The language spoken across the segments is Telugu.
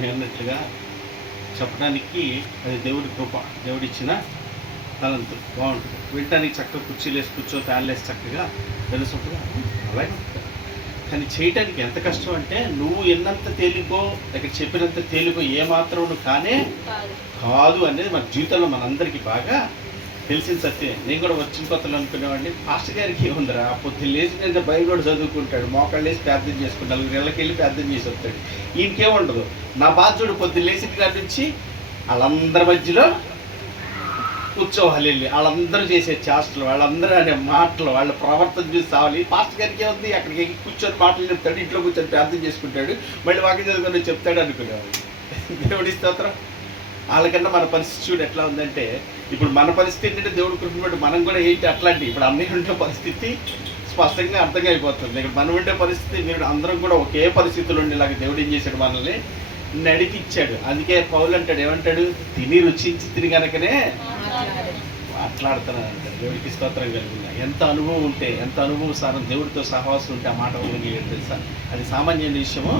నేను అన్నట్లుగా చెప్పడానికి అది దేవుడి కృప, దేవుడిచ్చిన తలంతు బాగుంటుంది. వినటానికి చక్కగా కుర్చీలు వేసి కూర్చో, ఫ్యాన్లు వేసి చక్కగా తెలుసుంటుందా అలాగే ఉంటుంది. కానీ చేయటానికి ఎంత కష్టం అంటే నువ్వు ఎన్నంత తేలికో దగ్గర చెప్పినంత తేలికో ఏమాత్రం నువ్వు కాదు అనేది మన జీవితంలో మనందరికీ బాగా తెలిసిన సత్యం. నేను కూడా వచ్చిన కొత్తలు అనుకునేవాడిని, పాస్టర్ గారికి ఏముందిరా పొద్దున్న లేచి బైబిల్ కూడా చదువుకుంటాడు, మోకాళ్ళు వేసి ప్రార్థన చేసుకుంటాడు, 4 నెలలకి వెళ్ళి ప్రార్థన చేసి వస్తాడు, ఈయనకేముండదు. నా బాధ్యుడు పొద్దున్న లేచిన కాడి నుంచి వాళ్ళందరి మధ్యలో కూర్చోవాలి, వెళ్ళి వాళ్ళందరూ చేసే చేష్టలు, వాళ్ళందరూ అనే మాటలు, వాళ్ళ ప్రవర్తన చూసి సావాలి. పాస్టర్ గారికి ఏముంది, అక్కడికి కూర్చొని మాటలు చెప్తాడు, ఇంట్లో కూర్చొని ప్రార్థన చేసుకుంటాడు, మళ్ళీ వాక్యం చదువుకొని చెప్తాడు అనుకునేవాడు. దేవుడి స్తోత్రం. వాళ్ళకన్నా మన పరిస్థితి చూడు ఎట్లా ఉందంటే, ఇప్పుడు మన పరిస్థితి ఏంటంటే దేవుడు కృపను బట్టి మనం కూడా ఏంటి అట్లాంటి ఇప్పుడు అన్ని ఉండే పరిస్థితి స్పష్టంగా అర్థంగా అయిపోతుంది. ఇక్కడ మనం ఉండే పరిస్థితి మీరు అందరం కూడా ఒకే పరిస్థితులు ఉండేలాగా దేవుడు ఏం చేశాడు, మనల్ని నడిపించాడు. అందుకే పౌలు అంటాడు, ఏమంటాడు, తిని రుచించి తిని కనుకనే మాట్లాడుతున్నాను అంటాడు. దేవుడికి స్తోత్రం కలిగిందా. ఎంత అనుభవం ఉంటే, ఎంత అనుభవం సారం దేవుడితో సహవాసం ఉంటే ఆ మాట కలిగేది తెలుసా, అది సామాన్యమైన విషయము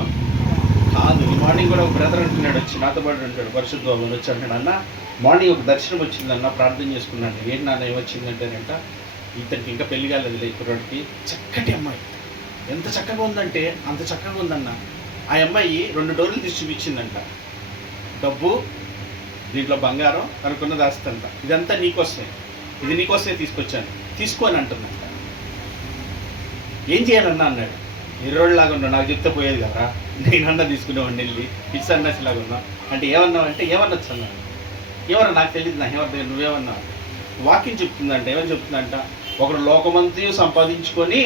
కాదు. ఈ మార్నింగ్ కూడా ఒక బ్రదర్ అంటున్నాడు, వచ్చి నాతో పాటు అంటాడు, పరిశుద్ధ బాబుని వచ్చి అంటాడు, అన్న మార్నింగ్ ఒక దర్శనం వచ్చిందన్న, ప్రార్థన చేసుకున్నాను. ఏంటి నాన్న ఏమొచ్చిందంటేనంట, ఇతనికి ఇంకా పెళ్లి కాలేదు కుర్రాడికి, చక్కటి అమ్మాయి, ఎంత చక్కగా ఉందంటే అంత చక్కగా ఉందన్న. ఆ అమ్మాయి 2 డోర్లు తీసి చూపించిందంట, డబ్బు దీంట్లో బంగారం కనుక్కున్నది ఆస్తంట, ఇదంతా నీకోసమే, ఇది నీకోసమే తీసుకొచ్చాను, తీసుకోని అంటుందంట. ఏం చేయాలన్నా అన్నాడు. 20 రోజులాగా ఉన్నావు, నాకు చెప్తే పోయేది కదా, నేనన్నా తీసుకునేవాడిని వెళ్ళి, పిచ్చి అన్నలాగా ఉన్నా అంటే ఏమన్నావు అంటే ఏమన్నచ్చు అన్నాడు. ఎవరో నాకు తెలియదు, నాకు ఎవరి దగ్గర నువ్వేమన్నావు. వాక్యం చెప్తుందంట, ఏమని చెప్తుందంట, ఒకడు లోకమంతా సంపాదించుకొని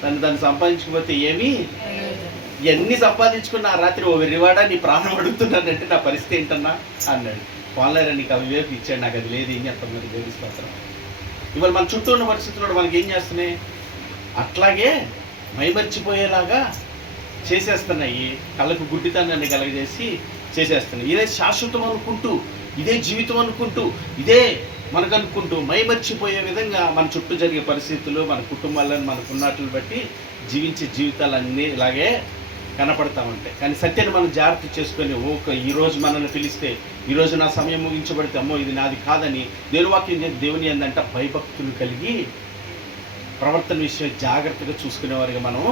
తను సంపాదించుకోకపోతే ఏమి, ఎన్ని సంపాదించుకున్న ఆ రాత్రి ఓ వెర్రివాడా నీ ప్రాణం అడుగుతున్నానంటే నా పరిస్థితి ఏంటన్నా అన్నాడు. పోన్లేరా నీకు అవివేపు ఇచ్చాడు, నాకు అది లేదు, ఏం చేస్తాం మరి దేవుడి స్తోత్రం. ఇవాళ మన చుట్టూ ఉన్న పరిస్థితుల్లో మనకి ఏం చేస్తున్నాయి, అట్లాగే మైమర్చిపోయేలాగా చేసేస్తున్నాయి, కళ్ళకు గుడ్డితనాన్ని కలగజేసి చేసేస్తున్నాయి. ఇదే శాశ్వతం అనుకుంటూ, ఇదే జీవితం అనుకుంటూ, ఇదే మనకు అనుకుంటూ మైమర్చిపోయే విధంగా మన చుట్టూ జరిగే పరిస్థితులు, మన కుటుంబాలను, మనకున్నట్లు బట్టి జీవించే జీవితాలన్నీ ఇలాగే కనపడతా ఉంటాయి. కానీ సత్యాన్ని మనం జాగ్రత్త చేసుకొని, ఈరోజు మనల్ని పిలిస్తే, ఈరోజు నా సమయం ముగించబడితే అమ్మో ఇది నాది కాదని దేవుని వాక్యం దేవుని ఏందంట, భయభక్తులు కలిగి ప్రవర్తన విషయం జాగ్రత్తగా చూసుకునేవారిగా మనం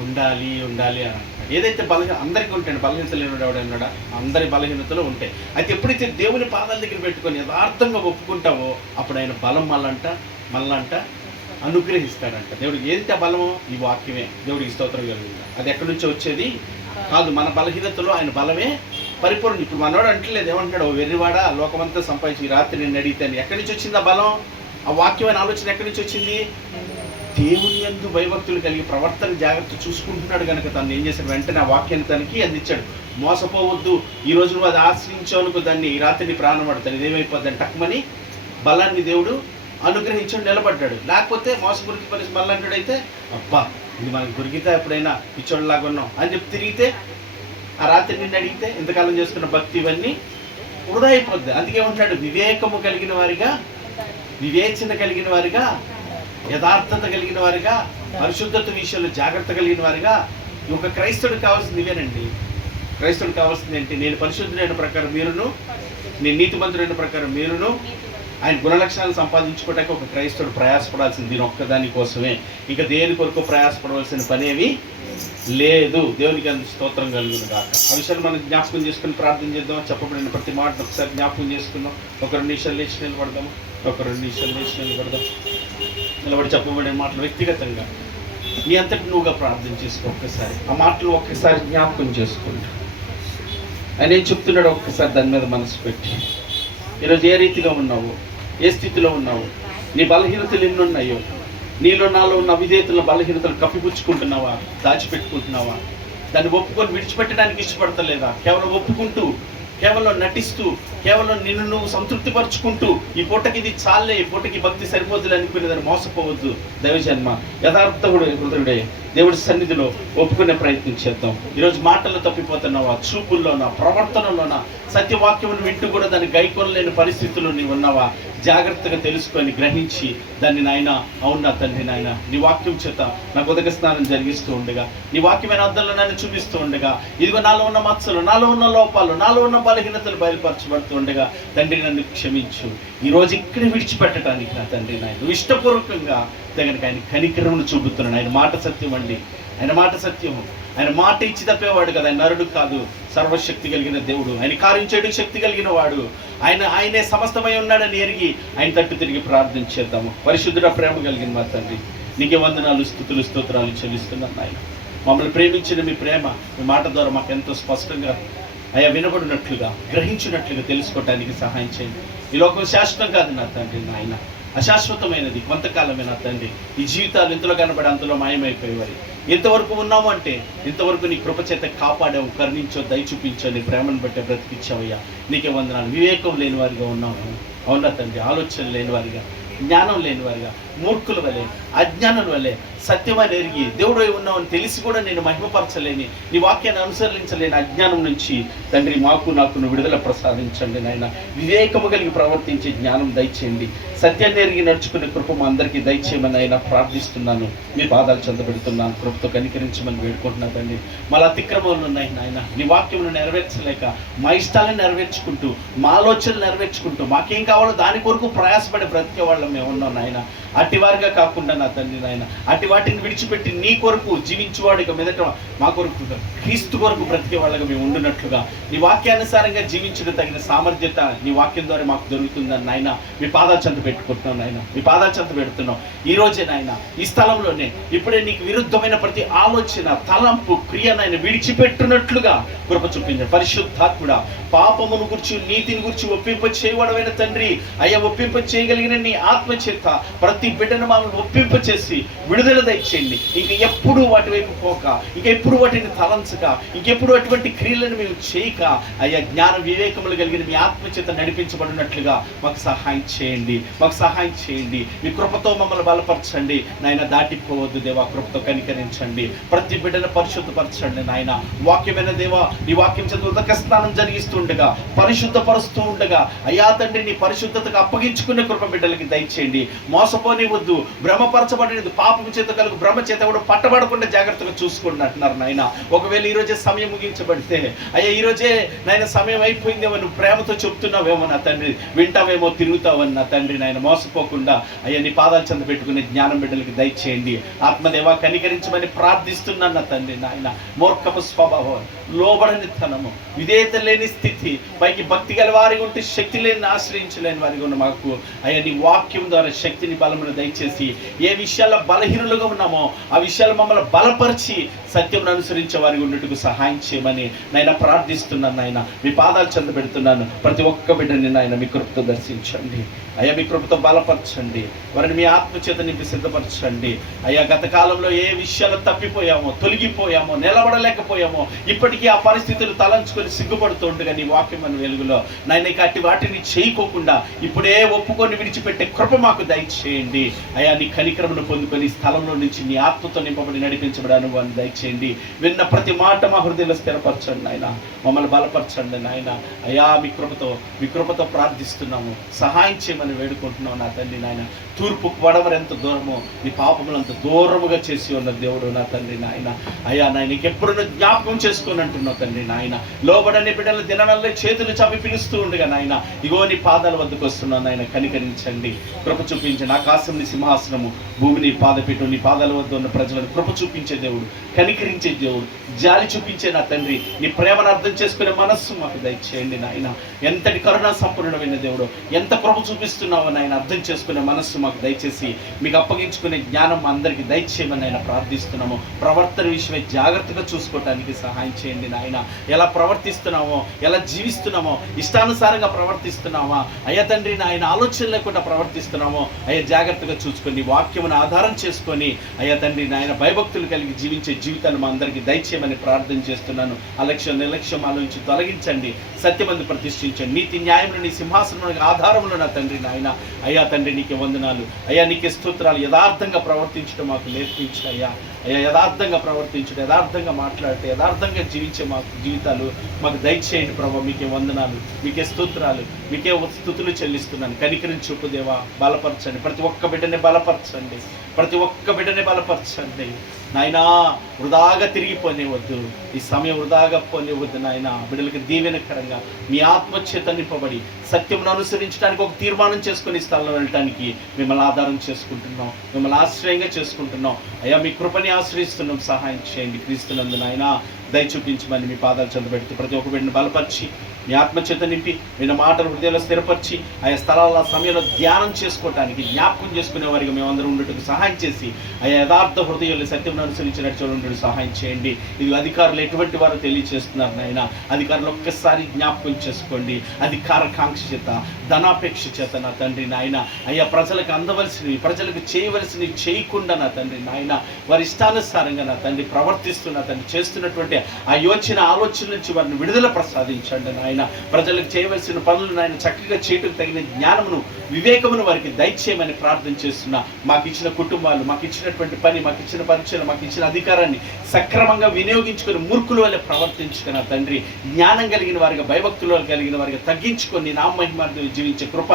ఉండాలి అని అంటాడు. ఏదైతే అందరికీ ఉంటాయండి, బలహీనతలు లేనివాడు అన్నాడా, అందరి బలహీనతలు ఉంటాయి. అయితే ఎప్పుడైతే దేవుని పాదాల దగ్గర పెట్టుకొని యథార్థంగా ఒప్పుకుంటావో అప్పుడు ఆయన బలం మళ్ళంట అనుగ్రహిస్తాడంట. దేవుడికి ఏదైతే బలమో ఈ వాక్యమే, దేవుడికి స్తోత్రం కలుగుతుంది. అది ఎక్కడి నుంచో వచ్చేది కాదు, మన బలహీనతలో ఆయన బలమే పరిపూర్ణ. ఇప్పుడు మనవాడు అంటలేదు, ఏమంటాడు, వెర్రివాడా లోకమంతా సంపాదించి ఈ రాత్రి నేను అడిగితే ఎక్కడి నుంచి వచ్చింది ఆ బలం, ఆ వాక్యమైన ఆలోచన ఎక్కడి నుంచి వచ్చింది, దేవుని యందు భయభక్తులు కలిగి ప్రవర్తన జాగ్రత్త చూసుకుంటున్నాడు కనుక తను ఏం చేశాడు, వెంటనే ఆ వాక్యాన్ని తనకి అందించాడు. మోసపోవద్దు, ఈ రోజు నువ్వు అది ఆశ్రయించావు దాన్ని, ఈ రాత్రిని ప్రాణం పడతాను, ఇదేమైపోద్దని టక్మని బలాన్ని దేవుడు అనుగ్రహించాడు, నిలబడ్డాడు. లేకపోతే మోసపురికి పరిస్థితి మళ్ళీ అంటాడైతే, అబ్బా ఇది మనకు దొరికితే ఎప్పుడైనా పిచ్చోళ్ళలాగా ఉన్నాం అని చెప్పి తిరిగితే, ఆ రాత్రి నిన్ను అడిగితే ఇంతకాలం చేసుకున్న భక్తి ఇవన్నీ వృధా అయిపోద్ది. అందుకే ఉంటాడు, వివేకము కలిగిన వారిగా, వివేచన కలిగిన వారిగా, యథార్థత కలిగిన వారిగా, పరిశుద్ధత విషయంలో జాగ్రత్త కలిగిన వారిగా. ఒక క్రైస్తవుడికి కావాల్సింది ఇవేనండి. క్రైస్తవుడికి కావాల్సింది ఏంటి, నేను పరిశుద్ధుడైన ప్రకారం మీరును, నేను నీతిమంతుడైన ప్రకారం మీరును. ఆయన గుణలక్షణాలు సంపాదించుకోవడానికి ఒక క్రైస్తవుడు ప్రయాసపడాల్సింది దీని ఒక్కదాని కోసమే, ఇంకా దేని కొరకు ప్రయాసపడవలసిన పనేవి లేదు. దేవునికి అంత స్తోత్రం కలుగును కాక. ఆ విషయాలు మనం జ్ఞాపకం చేసుకుని ప్రార్థన చేద్దాం. చెప్పబడిన ప్రతి మాటను ఒకసారి జ్ఞాపకం చేసుకుందాం. ఒక 2 నిమిషాలు లేచి నిలబడదాము. నిలబడి చెప్పబడిన మాటలు వ్యక్తిగతంగా నీ అంతటి నువ్వుగా ప్రార్థన చేసుకో. ఒక్కసారి ఆ మాటలు ఒక్కసారి జ్ఞాపకం చేసుకుంటా. ఆయన ఏం చెప్తున్నాడో ఒక్కసారి దాని మీద మనసు పెట్టి, ఈరోజు ఏ రీతిగా ఉన్నావు, ఏ స్థితిలో ఉన్నావు, నీ బలహీనతలు ఎన్నున్నాయో, నీలో నాలో ఉన్న అవిధేయతల బలహీనతలు కప్పిపుచ్చుకుంటున్నావా, దాచిపెట్టుకుంటున్నావా, దాన్ని ఒప్పుకొని విడిచిపెట్టడానికి ఇష్టపడతలేదా, కేవలం ఒప్పుకుంటూ, కేవలం నటిస్తూ, కేవలం నిన్ను నువ్వు సంతృప్తిపరుచుకుంటూ ఈ పూటకి ఇది చాలే, ఈ పూటకి భక్తి సరిపోతుంది అనుకునేదాన్ని మోసపోవద్దు. దైవజన్మ యథార్థుడే హృదయుడే దేవుడి సన్నిధిలో ఒప్పుకునే ప్రయత్నం చేద్దాం. ఈరోజు మాటల్లో తప్పిపోతున్నావా, చూపుల్లోనా, ప్రవర్తనలోనా, సత్యవాక్యమును వింటూ కూడా దాన్ని గైకొనలేని పరిస్థితుల్లో నీవు ఉన్నావా? జాగ్రత్తగా తెలుసుకొని గ్రహించి దాన్ని నాయన, అవునా తండ్రి నాయన, నీ వాక్యం చేత నాకు ఉదక స్నానం జరిగిస్తూ ఉండగా, నీ వాక్యమైన అర్థంలో నన్ను చూపిస్తూ ఉండగా, ఇదిగో నాలో ఉన్న మత్సలు, నాలో ఉన్న లోపాలు, నాలో ఉన్న బలహీనతలు బయలుపరచబడుతూ ఉండగా తండ్రి నన్ను క్షమించు. ఈరోజు ఇక్కడ విడిచిపెట్టడానికి నా తండ్రి నాయన నువ్వు ఇష్టపూర్వకంగా తగిన ఆయన కనికరమును చూపుతున్నాను. ఆయన మాట సత్యం అండి, ఆయన మాట సత్యము. ఆయన మాట ఇచ్చి తప్పేవాడు కదా, ఆయన నరుడు కాదు, సర్వశక్తి కలిగిన దేవుడు, ఆయన కార్యం చేయడం శక్తి కలిగిన వాడు, ఆయనే సమస్తమై ఉన్నాడని ఎరిగి ఆయన తట్టు తిరిగి ప్రార్థన చేద్దాము. పరిశుద్ధుడ, ప్రేమ కలిగిన మా తండ్రి, నీకే వందనాలు, స్తుతులు, స్తోత్రాలు చెల్లిస్తున్నాను. ఆయన మమ్మల్ని ప్రేమించిన మీ ప్రేమ మీ మాట ద్వారా మాకు ఎంతో స్పష్టంగా వినబడినట్లుగా, గ్రహించినట్లుగా తెలుసుకోవటానికి సహాయం చేయండి. ఈ లోకం శాశ్వతం కాదు నా తండ్రి నాయన, అశాశ్వతమైనది, కొంతకాలమే నా తండ్రి. ఈ జీవితాలు ఇంతలో కనబడి అంతలో మాయమైపోయేవారు. ఇంతవరకు ఉన్నాము అంటే ఇంతవరకు నీ కృపచేత కాపాడావు, కరుణించో, దయ చూపించో, నీ ప్రేమను బట్టి బ్రతికించావయ్యా. నీకే వందనాలు. వివేకం లేని వారిగా ఉన్నాము, అవునా తండ్రి, ఆలోచన లేని వారిగా, జ్ఞానం లేని వారిగా, మూర్ఖుల వలె, అజ్ఞానుల వలె, సత్యమని ఎరిగి దేవుడు ఉన్నామని తెలిసి కూడా నేను మహిమపరచలేని, నీ వాక్యాన్ని అనుసరించలేని అజ్ఞానం నుంచి తండ్రి నాకు విడుదల ప్రసాదించండి నాయన. వివేకము కలిగి ప్రవర్తించే జ్ఞానం దయచేయండి. సత్యాన్ని ఎరిగి నడుచుకునే కృప మా అందరికీ దయచేయమని ఆయన ప్రార్థిస్తున్నాను. మీ పాదాలు చెందబెడుతున్నాను. కృపతో కనికరించమని వేడుకుంటున్నా తండ్రి. మళ్ళీ అతిక్రమాలు ఉన్నాయి నాయన, నీ వాక్యమును నెరవేర్చలేక మా ఇష్టాలను నెరవేర్చుకుంటూ, మా ఆలోచనలు నెరవేర్చుకుంటూ, మాకేం కావాలో దాని కొరకు ప్రయాసపడి బ్రతికే వాళ్ళం మేము ఉన్నాం నాయన. అటివారిగా కాకుండా నా తండ్రి నాయన, అటి వాటిని విడిచిపెట్టి నీ కొరకు జీవించేవాడు ఇక మీదట మా కొరకు, క్రీస్తు కొరకు బ్రతికే వాళ్ళగా మేము ఉండినట్లుగా నీ వాక్యానుసారంగా జీవించడం తగిన సామర్థ్యత నీ వాక్యం ద్వారా మాకు దొరుకుతుందని నాయన మీ పాదాలు చెంత పెట్టుకుంటున్నాం నాయన. మీ పాదాలు చెంత పెడుతున్నాం ఈ రోజే నాయన. ఈ స్థలంలోనే ఇప్పుడే నీకు విరుద్ధమైన ప్రతి ఆలోచన, తలంపు, క్రియనైనా విడిచిపెట్టున్నట్లుగా కృప చూపించండి. పరిశుద్ధాత్ముడా, పాపమును గురించి, నీతిని గురించి ఒప్పింప చేయవడమైన తండ్రి అయ్యా, ఒప్పింప చేయగలిగిన నీ ఆత్మ చేత ప్రతి బిడ్డను మమ్మల్ని ఒప్పింప చేసి విడుదల దయచేయండి. ఇంక ఎప్పుడు వాటి వైపు పోక, ఇంక ఎప్పుడు వాటిని తలంచక, ఇంకెప్పుడు అటువంటి క్రియలను మేము చేయక అయ్యా, జ్ఞాన వివేకములు కలిగిన మీ ఆత్మ చేత నడిపించబడినట్లుగా మాకు సహాయం చేయండి. మాకు సహాయం చేయండి. మీ కృపతో మమ్మల్ని బలపరచండి నాయన. దాటిపోవద్దు దేవా, కృపతో కనికరించండి. ప్రతి బిడ్డను పరిశుద్ధపరచండి నాయన. వాక్యమైన దేవా, నీ వాక్యం చేత ఉదక స్నానం జరిగిస్తుండగా, పరిశుద్ధపరుస్తూ ఉండగా అయ్యా తండ్రి, నీ పరిశుద్ధతకు అప్పగించుకునే కృప బిడ్డలకి దయచేయండి. మోసపోనివద్దు, భ్రమపరచబడినది, పాపం చేత కలుగు భ్రమ చేత కూడా పట్టబడకుండా జాగ్రత్తగా చూసుకోండి అంటున్నారు నాయన. ఒకవేళ ఈరోజే సమయం ముగించబడితే అయ్యా, ఈరోజే నాయన సమయం అయిపోయిందేమో, నువ్వు ప్రేమతో చెప్తున్నావేమో నా తండ్రి, వింటావేమో, తిరుగుతావని నా తండ్రి నాయన. మోసపోకుండా అయ్యా నీ పాదాలు చెంద పెట్టుకునే జ్ఞానం బిడ్డలకి దయచేయండి. ఆత్మదేవా, కనికరించమని ప్రార్థిస్తున్నాను నా తండ్రి నాయన. మూర్ఖపు స్వభావం, లోబడని తనము, విధేయత లేని స్థితి, పైకి భక్తి గల వారిగా ఉంటే శక్తి లేని ఆశ్రయించలేని వారిగా ఉన్న మాకు అయ్యా నీ వాక్యం ద్వారా శక్తిని, బలమును దయచేసి ఏ విషయాల్లో బలహీనులుగా ఉన్నామో ఆ విషయాలు మమ్మల్ని బలపరిచి సత్యమును అనుసరించే వారికి ఉన్నట్టుకు సహాయం చేయమని నాయన ప్రార్థిస్తున్నాను నాయన. మీ పాదాలు చెంద పెడుతున్నాను. ప్రతి ఒక్క బిడ్డని నాయన మీ కృపతో దర్శించండి అయ్యా. మీ కృపతో బలపరచండి, వారిని మీ ఆత్మచేత నింపి సిద్ధపరచండి అయ్యా. గత కాలంలో ఏ విషయాలు తప్పిపోయామో, తొలగిపోయామో, నిలబడలేకపోయామో, ఇప్పటికీ ఆ పరిస్థితులు తలంచుకొని సిగ్గుపడుతుండగా నీ వాక్యం అని వెలుగులో నాయన అట్టి వాటిని చేయకోకుండా ఇప్పుడే ఒప్పుకొని విడిచిపెట్టే కృప మాకు దయచేయండి అయ్యా. నీ కనికరమును పొందుకొని స్థలంలో నుంచి నీ ఆత్మతో నింపబడి నడిపించబడి అనుభవాన్ని దయచేయండి. విన్న ప్రతి మాట మా హృదయంలో స్థిరపరచండి నాయన. మమ్మల్ని బలపరచండి నాయన అయ్యా. మీ కృపతో ప్రార్థిస్తున్నాము. సహాయం చేయమని వేడుకుంటున్నాం నా తండ్రి నాయన. తూర్పు పడమర ఎంత దూరమో నీ పాపములు అంత దూరముగా చేసి ఉన్న దేవుడు నా తండ్రి నాయన అయ్యా. నాయన ఎప్పుడు జ్ఞాపకం చేసుకొని అంటున్నావు తండ్రి నాయన. లోబడని బిడ్డలు దినవల్లే చేతులు చాపి పిలుస్తూ ఉండగా నాయన, ఇగో నీ పాదాల వద్దకు వస్తున్నాను నాయన. కనికరించండి, కృప చూపించండి. ఆకాశం నీ సింహాసనము, భూమిని పాదపీఠం, నీ పాదాల వద్ద ఉన్న ప్రజలను కృప చూపించే దేవుడు, కనికరించే దేవుడు, జాలి చూపించే నా తండ్రి. నీ ప్రేమను అర్థం చేసుకునే మనస్సు మాకు దయచేయండి నాయన. ఎంతటి కరుణా సంపూర్ణమైన దేవుడు, ఎంత కృప చూపిస్తున్నావో నాయన అర్థం చేసుకునే మనస్సు మాకు దయచేసి మీకు అప్పగించుకునే జ్ఞానం మా అందరికీ దయచేయమని ఆయన ప్రార్థిస్తున్నాము. ప్రవర్తన విషయమై జాగ్రత్తగా చూసుకోవటానికి సహాయం చేయండి నాయన. ఎలా ప్రవర్తిస్తున్నామో, ఎలా జీవిస్తున్నామో, ఇష్టానుసారంగా ప్రవర్తిస్తున్నామా అయ్యా తండ్రి నాయన, ఆలోచన లేకుండా ప్రవర్తిస్తున్నామో అయ్యా జాగ్రత్తగా చూసుకొని వాక్యమును ఆధారం చేసుకొని అయ్యా తండ్రి నాయన భయభక్తులు కలిగి జీవించే జీవితాన్ని మా అందరికీ దయచేయమని ప్రార్థన చేస్తున్నాను. అలక్ష్యం నిర్లక్ష్యం ఆలోచించి తొలగించండి, సత్యమందు ప్రతిష్ఠించండి. నీతి న్యాయంలో నీ సింహాసనం ఆధారంలో నా తండ్రి నాయన అయ్యా తండ్రి నీకే వందనాలు అయ్యా. నీకే స్తోత్రాలు. యథార్థంగా ప్రవర్తించడం మాకు నేర్పించయ్యా అయ్యా యథార్థంగా ప్రవర్తించడం, యథార్థంగా మాట్లాడితే, యథార్థంగా జీవించే మాకు జీవితాలు మాకు దయచేయండి ప్రభా. మీకే వందనాలు, మీకే స్తోత్రాలు, మీకే స్తుతులు చెల్లిస్తున్నాను. కనికరించి చూపు దేవా, బలపరచండి. ప్రతి ఒక్క బిడ్డని బలపరచండి, ప్రతి ఒక్క బిడ్డని బలపరచండి నాయనా. వృధాగా తిరిగిపోనివద్దు, ఈ సమయం వృధాగా పోనివద్దు నాయన. బిడ్డలకి దీవెనకరంగా మీ ఆత్మచేత నింపబడి సత్యమును అనుసరించడానికి ఒక తీర్మానం చేసుకుని స్థలంలో వెళ్ళటానికి మిమ్మల్ని ఆధారం చేసుకుంటున్నాం, మిమ్మల్ని ఆశ్రయంగా చేసుకుంటున్నాం. అయ్యా మీ కృపని ఆశ్రయిస్తున్నాం, సహాయం చేయండి. క్రీస్తునందు నాయన దయ చూపించమని మీ పాదాలు చెందబెడుతూ ప్రతి ఒక్క బిడ్డను బలపరిచి మీ ఆత్మచేత నింపి విన్న మాటలు హృదయంలో స్థిరపరిచి ఆయా స్థలాల సమయంలో ధ్యానం చేసుకోవటానికి, జ్ఞాపకం చేసుకునే వారికి మేమందరం ఉండేటకు సహాయం చేసి ఆయా యథార్థ హృదయాలు సత్యం అనుసరించినట్టు చూడండి సహాయం చేయండి. ఇది అధికారులు ఎటువంటి వారు తెలియచేస్తున్నారు నాయన. అధికారులు ఒక్కసారి జ్ఞాపకం చేసుకోండి. అధికారకాంక్ష చేత, ధనాపేక్ష చేత నా తండ్రి నాయన అయ్యా ప్రజలకు అందవలసినవి, ప్రజలకు చేయవలసినవి చేయకుండా నా తండ్రి నాయన వారి ఇష్టానుసారంగా నా తండ్రి ప్రవర్తిస్తున్న తండ్రి చేస్తున్నటువంటి ఆ యోచన ఆలోచన నుంచి వారిని విడుదల ప్రసాదించండి నాయన. ప్రజలకు చేయవలసిన పనులు నాయన చక్కగా చేయటకు తగిన జ్ఞానమును, వివేకమును వారికి దయచేయమని ప్రార్థన చేస్తున్నా. మాకు ఇచ్చిన కుటుంబాలు, మాకు ఇచ్చినటువంటి పని, మాకు ఇచ్చిన పరిచయం, మాకు ఇచ్చిన అధికారాన్ని సక్రమంగా వినియోగించుకొని మూర్ఖుల వల్ల ప్రవర్తించుకున్న తండ్రి, జ్ఞానం కలిగిన వారిగా, భయభక్తులు కలిగిన వారిగా తగ్గించుకొని నా మహిమార్థం జీవించే కృప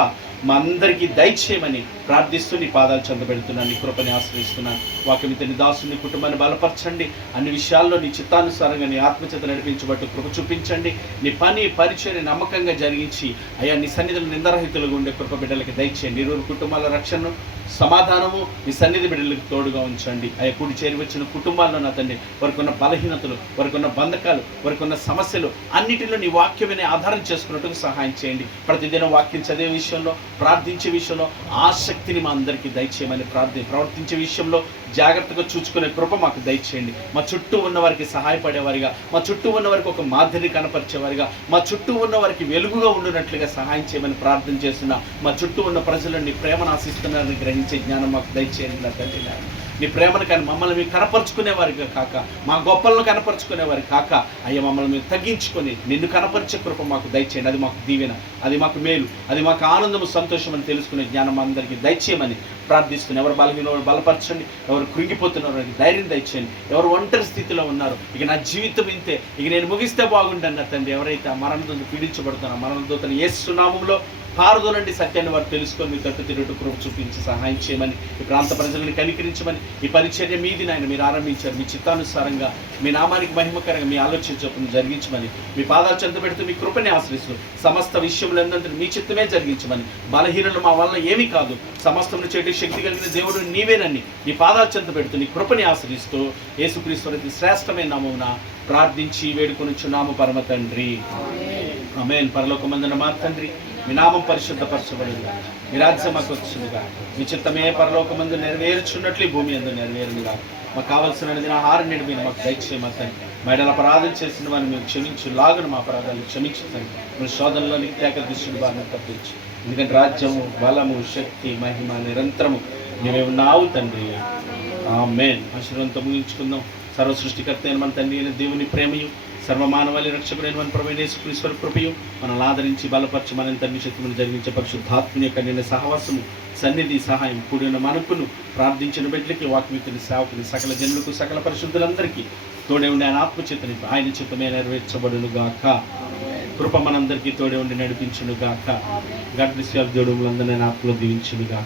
మా అందరికీ దయచేయమని ప్రార్థిస్తూ నీ పాదాలు చెందబెడుతున్నాను. నీ కృపని ఆశ్రయిస్తున్నాను. వాక్యమితని దాసుని కుటుంబాన్ని బలపరచండి. అన్ని విషయాల్లో నీ చిత్తానుసారంగా నీ ఆత్మచేత నడిపించబట్టు కృప చూపించండి. నీ పని పరిచయం నమ్మకంగా జరిగించి అయ్యా నీ సన్నిధిలో నిందరహితులుగా ఉండే కృప బిడ్డలకి దయచేయండి. ఇరువురు కుటుంబాల రక్షణను, సమాధానము మీ సన్నిధి బిడ్డలకు తోడుగా ఉంచండి. అయ్యా కూడి చేరి వచ్చిన కుటుంబాల్లో నా తండ్రి వారికి ఉన్న బలహీనతలు, వారికి ఉన్న బంధకాలు, వారికి ఉన్న సమస్యలు అన్నిటిలో నీ వాక్యమనే ఆధారం చేసుకున్నట్టుకు సహాయం చేయండి. ప్రతిదినం వాక్యం చదివే విషయంలో, ప్రార్థించే విషయంలో ఆసక్తిని మా అందరికీ దయచేయమని ప్రవర్తించే విషయంలో జాగ్రత్తగా చూసుకునే కృప మాకు దయచేయండి. మా చుట్టూ ఉన్న వారికి సహాయపడేవారిగా, మా చుట్టూ ఉన్న వారికి ఒక మాదిరిని కనపరిచేవారిగా, మా చుట్టూ ఉన్న వారికి వెలుగుగా ఉండునట్లుగా సహాయం చేయమని ప్రార్థన చేస్తున్నా. మా చుట్టూ ఉన్న ప్రజలను నీ ప్రేమను ఆశిస్తున్నారని గ్రహించే జ్ఞానం మాకు దయచేయండి నా తండ్రి. నీ ప్రేమను కానీ మమ్మల్ని మీరు కనపరుచుకునేవారిగా కాక, మా గొప్పలను కనపరుచుకునేవారి కాక అయ్యా మమ్మల్ని మీరు తగ్గించుకొని నిన్ను కనపరిచే కృప మాకు దయచేయండి. అది మాకు దీవెన, అది మాకు మేలు, అది మాకు ఆనందము, సంతోషం అని తెలుసుకునే జ్ఞానం అందరికీ దయచేయమని ప్రార్థిస్తున్నాను. ఎవరు బలహీన వారు బలపరచండి, ఎవరు కృంగిపోతున్నారు వారికి ధైర్యం దయచేయండి. ఎవరు ఒంటరి స్థితిలో ఉన్నారు, ఇక నా జీవితం ఇంతే, ఇక నేను ముగిస్తే బాగుండన్న తండ్రి, ఎవరైతే ఆ మరణంతో పీడించబడుతున్నారో మరణంతో యేసు నామములో పారుదోలండి. సత్యాన్ని వారు తెలుసుకొని మీ తట్టు తిరుగుతూ కృప చూపించి సహాయం చేయమని, ఈ ప్రాంత ప్రజలను కనికరించమని, ఈ పరిచర్య మీది నాయన మీరు ఆరంభించారు. మీ చిత్తానుసారంగా మీ నామానికి మహిమకరంగా మీ ఆలోచన చొప్పున జరిగించమని మీ పాదాలు చెంత పెడుతూ మీ కృపని ఆశ్రయిస్తూ సమస్త విషయములందరినీ మీ చిత్తమే జరిగించమని, బలహీనలు మా వల్ల ఏమీ కాదు, సమస్తమును చేయడానికి శక్తి కలిగిన దేవుడు నీవేనని మీ పాదాలు చెంత పెడుతూ నీ కృపని ఆశ్రయిస్తూ యేసుక్రీస్తు శ్రేష్టమైన నామమున ప్రార్థించి వేడుకొనుచున్నాము పరమ తండ్రి. ఆమేన్. పరలోకమందున మా తండ్రి, మీ నామం పరిశుద్ధపరచబడింది, మీ రాజ్యం మాకు వచ్చిందిగా, మీ చిత్తమే పరలోకమందు నెరవేర్చున్నట్లు భూమి అందు నెరవేరునిగా. మాకు కావాల్సిన ఆహారం నేడు మీరు మాకు దయచేయమని, మేడల అపరాధం చేసిన వారిని మీరు క్షమించులాగున మా అపరాధాలు క్షమించుతండి. మీరు శోధనలోనికి తేక దుష్టుడు బారిన తప్పించు. ఎందుకంటే రాజ్యము, బలము, శక్తి, మహిమ నిరంతరము నీవే ఉన్నావు తండ్రి. ఆమేన్. ఆశీర్వాదంతో ముగించుకుందాం. సర్వ సృష్టికర్త అయిన మన తండ్రి అయిన దేవుని ప్రేమయు, సర్వమానవాళి రక్షకుడైన మన ప్రభువైన యేసుక్రీస్తు కృపయు, మనల్ని ఆదరించి బలపరిచి మన తండ్రి శక్తిని జరిగించే పరిశుద్ధాత్మని యొక్క నిన్న సహవాసము, సన్నిధి, సహాయం కూడిన మనకును ప్రార్థించిన బిడ్డలకి, వాక్మికుని, సేవకుని, సకల జనులకు, సకల పరిశుద్ధులందరికీ తోడే ఉండి ఆయన ఆత్మచేతని ఆయన చిత్తమే నెరవేర్చబడును గాక. కృప మనందరికీ తోడే ఉండి నడిపించును గాక. God bless you all. దేవుడు మనందరినీ ఆత్మలో దీవించును గాక.